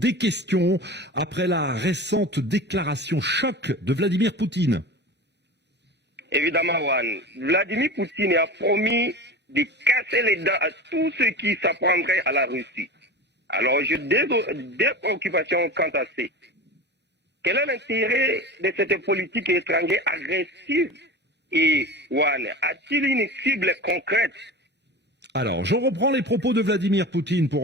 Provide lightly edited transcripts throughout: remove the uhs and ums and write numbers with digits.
Des questions après la récente déclaration choc de Vladimir Poutine. Évidemment, Juan, Vladimir Poutine a promis de casser les dents à tous ceux qui s'apprendraient à la Russie. Alors, j'ai des préoccupations quant à ça. Quel est l'intérêt de cette politique étrangère agressive? Et, Juan, a-t-il une cible concrète? Alors, je reprends les propos de Vladimir Poutine pour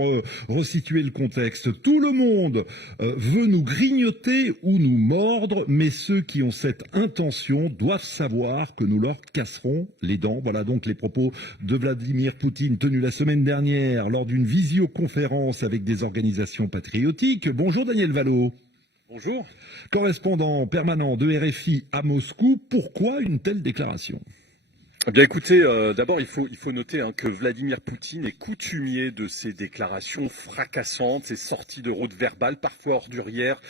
resituer le contexte. Tout le monde veut nous grignoter ou nous mordre, mais ceux qui ont cette intention doivent savoir que nous leur casserons les dents. Voilà donc les propos de Vladimir Poutine tenus la semaine dernière lors d'une visioconférence avec des organisations patriotiques. Bonjour Daniel Valo. Bonjour. Correspondant permanent de RFI à Moscou, pourquoi une telle déclaration ? Eh bien écoutez, d'abord il faut noter que Vladimir Poutine est coutumier de ces déclarations fracassantes, ces sorties de route verbales, parfois ordurières,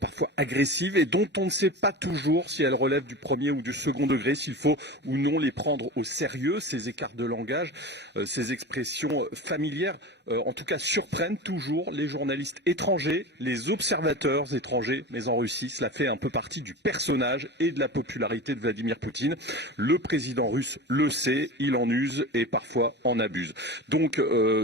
parfois agressives, et dont on ne sait pas toujours si elles relèvent du premier ou du second degré, s'il faut ou non les prendre au sérieux. Ces écarts de langage, ces expressions familières, en tout cas surprennent toujours les journalistes étrangers, les observateurs étrangers, mais en Russie, cela fait un peu partie du personnage et de la popularité de Vladimir Poutine. Le président russe le sait, il en use et parfois en abuse. Donc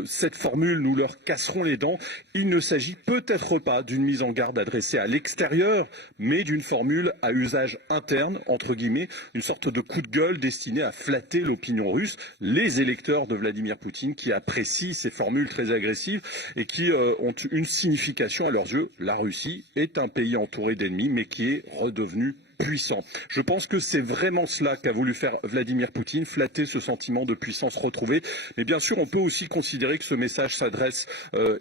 cette formule, nous leur casserons les dents, il ne s'agit peut-être pas d'une mise en garde adressée à l'extérieur, mais d'une formule à usage interne, entre guillemets, une sorte de coup de gueule destiné à flatter l'opinion russe, les électeurs de Vladimir Poutine qui apprécient ces formules très agressives et qui ont une signification à leurs yeux. La Russie est un pays entouré d'ennemis, mais qui est redevenu puissant. Je pense que c'est vraiment cela qu'a voulu faire Vladimir Poutine, flatter ce sentiment de puissance retrouvée. Mais bien sûr, on peut aussi considérer que ce message s'adresse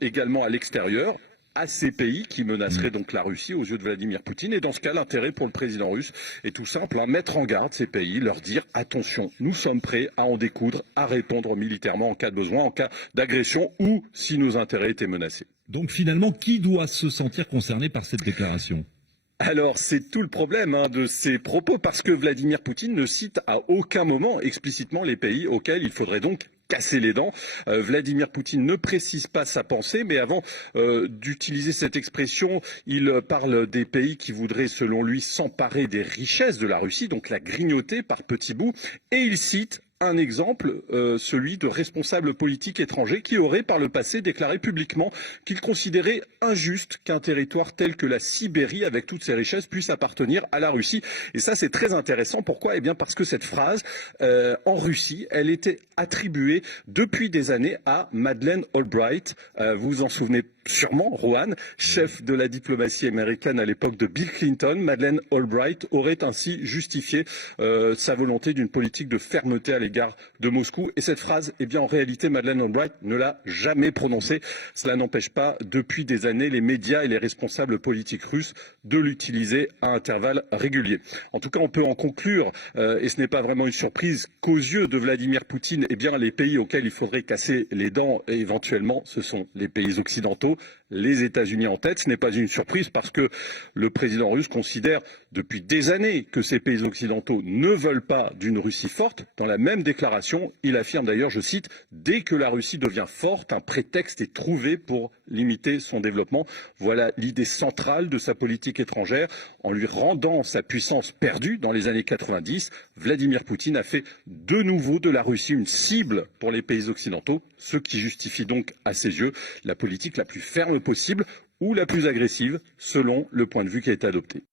également à l'extérieur, à ces pays qui menaceraient donc la Russie aux yeux de Vladimir Poutine. Et dans ce cas, l'intérêt pour le président russe est tout simple, mettre en garde ces pays, leur dire attention, nous sommes prêts à en découdre, à répondre militairement en cas de besoin, en cas d'agression ou si nos intérêts étaient menacés. Donc finalement, qui doit se sentir concerné par cette déclaration ? Alors, c'est tout le problème de ces propos, parce que Vladimir Poutine ne cite à aucun moment explicitement les pays auxquels il faudrait donc casser les dents. Vladimir Poutine ne précise pas sa pensée, mais avant d'utiliser cette expression, il parle des pays qui voudraient, selon lui, s'emparer des richesses de la Russie, donc la grignoter par petits bouts, et il cite un exemple, celui de responsables politiques étrangers qui auraient par le passé déclaré publiquement qu'ils considéraient injuste qu'un territoire tel que la Sibérie, avec toutes ses richesses, puisse appartenir à la Russie. Et ça, c'est très intéressant. Pourquoi ? Eh bien parce que cette phrase, en Russie, elle était attribuée depuis des années à Madeleine Albright. Vous vous en souvenez sûrement, Rohan, chef de la diplomatie américaine à l'époque de Bill Clinton. Madeleine Albright aurait ainsi justifié sa volonté d'une politique de fermeté à l'égard de Moscou. Et cette phrase, eh bien en réalité, Madeleine Albright ne l'a jamais prononcée. Cela n'empêche pas, depuis des années, les médias et les responsables politiques russes de l'utiliser à intervalles réguliers. En tout cas, on peut en conclure, et ce n'est pas vraiment une surprise, qu'aux yeux de Vladimir Poutine, eh bien les pays auxquels il faudrait casser les dents, éventuellement, ce sont les pays occidentaux, les États-Unis en tête. Ce n'est pas une surprise parce que le président russe considère depuis des années que ces pays occidentaux ne veulent pas d'une Russie forte. Dans la même déclaration, il affirme d'ailleurs, je cite, « Dès que la Russie devient forte, un prétexte est trouvé pour limiter son développement ». Voilà l'idée centrale de sa politique étrangère. En lui rendant sa puissance perdue dans les années 90, Vladimir Poutine a fait de nouveau de la Russie une cible pour les pays occidentaux, ce qui justifie donc à ses yeux la politique la plus ferme possible ou la plus agressive selon le point de vue qui a été adopté.